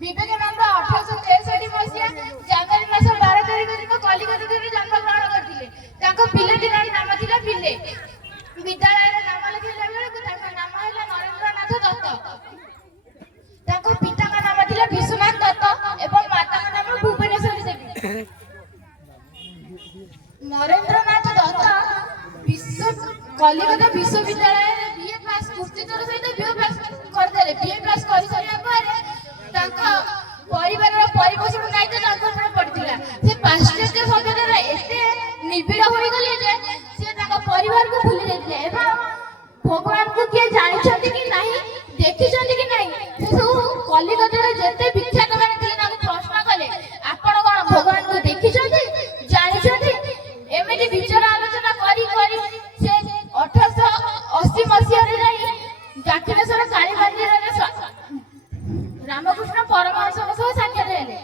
ବିବେକାନନ୍ଦ 1863 ମସିହା ଜାନୁଆରୀ ମାସ 12 ତାରିଖ ଦିନ କଲିକତାରେ ଜନ୍ମଗ୍ରହଣ କରିଥିଲେ। ତାଙ୍କ ପିଲାଦିନର ନାମ ଥିଲା ପିଲେ। ବିଦ୍ୟାଳୟରେ ନାମ ଲେଖିଲା ବେଳକୁ ତାଙ୍କ ନାମ ହେଲା ନରେନ୍ଦ୍ରନାଥ ଦତ୍ତ। ତାଙ୍କ ପିତାଙ୍କ ନାମ ଥିଲା ବିଶ୍ୱନାଥ ଦତ୍ତ ଏବଂ ମାତାଙ୍କ ନାମ ଭୁବନେଶ୍ୱରୀ ଦେବୀ। ନରେନ୍ଦ୍ରନାଥ ଦତ୍ତ କଲିକତା ବିଶ୍ୱବିଦ୍ୟାଳୟରେ ବିଏ ପାସ୍ କୃତିତ୍ୱର ସହିତ ବିଏ ପାସ୍ କରିଥିଲେ। ବିଏ ପାସ୍ କରିସାରିବା ପରେ ତାଙ୍କ ପରିବାରର ପରିପୋଷଣ ଦାୟିତ୍ୱ ତାଙ୍କ ଉପରେ ପଡ଼ିଥିଲା। ସେ ପାଶ୍ଚାତ୍ୟ ସଭ୍ୟତାର ଏତେ ନିବିଡ଼ ହୋଇଗଲେ ଯେ ସେ ତାଙ୍କ ପରିବାରକୁ ଭୁଲି ଯାଇଥିଲେ ଏବଂ ଭଗବାନଙ୍କୁ କିଏ ଜାଣିଛନ୍ତି କି ନାହିଁ, ଦେଖିଛନ୍ତି କି ନାହିଁ, ସେ ସବୁ କଲିକତାରେ ଯେତେ ବିଖ୍ୟାତ ମାନେ ଥିଲେ ତାଙ୍କୁ ପ୍ରଶ୍ନ କଲେ, ଆପଣ କ'ଣ ଭଗବାନଙ୍କୁ ଦେଖିଛନ୍ତି, ଜାଣିଛନ୍ତି? ଏମିତି ବିଚାର ଆଲୋଚନା କରି କରି ସେ 1880 ମସିହାରେ ଯାଇ ଦକ୍ଷିଣେଶ୍ୱର କାଳୀ ମନ୍ଦିରରେ ରାମକୃଷ୍ଣ ପରମହଂସଙ୍କ ସହ ସାକ୍ଷାତ ହେଲେ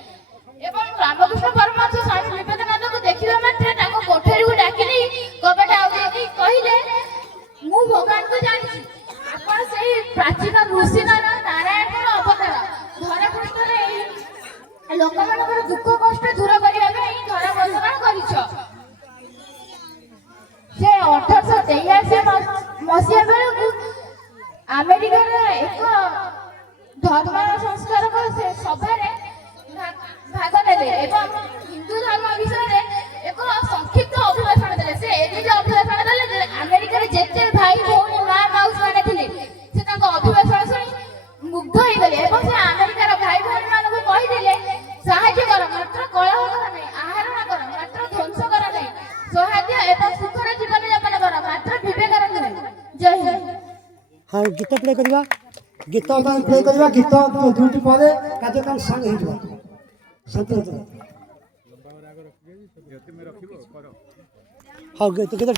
ଏବଂ ରାମକୃଷ୍ଣ ପରମହଂସ ସ୍ୱାମୀ ବିବେକାନନ୍ଦଙ୍କୁ ଦେଖିବା ମାତ୍ରେ ତାଙ୍କ କୋଠରୀକୁ ଡାକି ନେଇ କବାଟ ଆଉଜେଇ କହିଲେ, ମୁଁ ଭଗବାନଙ୍କୁ ଜାଣିଛି। ଆପଣ ସେହି ପ୍ରାଚୀନ ଋଷିନର ନାରାୟଣଙ୍କର ଅବତାର। ଧରାପୃଷ୍ଠରେ ଲୋକମାନଙ୍କର ଦୁଃଖ କଷ୍ଟ ଦୂର କରିବା ପାଇଁ ଧରା ବନ୍ଧନ କରିଛ। ସେ 1883 ମସିହା ବେଳକୁ ଆମେରିକାର ଏକ ଧର୍ମ ସଂସ୍କାରକ ସଭାରେ ଭାଗ ନେଲେ ଏବଂ ହିନ୍ଦୁ ଧର୍ମ ବିଷୟରେ ଏକ ସଂକ୍ଷିପ୍ତ ଅଭିଭାଷଣ ଦେଲେ। ସେ ଏମିତି ଅଭିଭାଷଣ ଦେଲେ ଯେ ଆମେରିକାରେ ଯେତେ ଭାଇ ଭଉଣୀ ମା ମାଉସୀ ମାନେ ଥିଲେ ସେ ତାଙ୍କ ଅଭିଭାଷଣ ଶୁଣି ମୁଗ୍ଧ ହୋଇଗଲେ ଏବଂ ସେ ଆମେରିକାର ଭାଇ ଭଉଣୀ ମାନଙ୍କୁ କହିଦେଲେ, ସାହାଯ୍ୟ କର ମାତ୍ର କଳହ କର ନାହିଁ, ଆହରଣ କର ମାତ୍ର ଧ୍ୱଂସ କର ନାହିଁ, ସୌହାର୍ଦ୍ଦ୍ୟ ଏବଂ ସୁଖର ଜୀବନ ଯାପନ କର ମାତ୍ର ବିବେକାନନ୍ଦ ନାହିଁ। ଜୟ ହିନ୍ଦ। हाँ गीत प्ले करवा गीत प्ले करवा गीत दुटी पर कार्यक्रम संग हो शांति हाँ गीत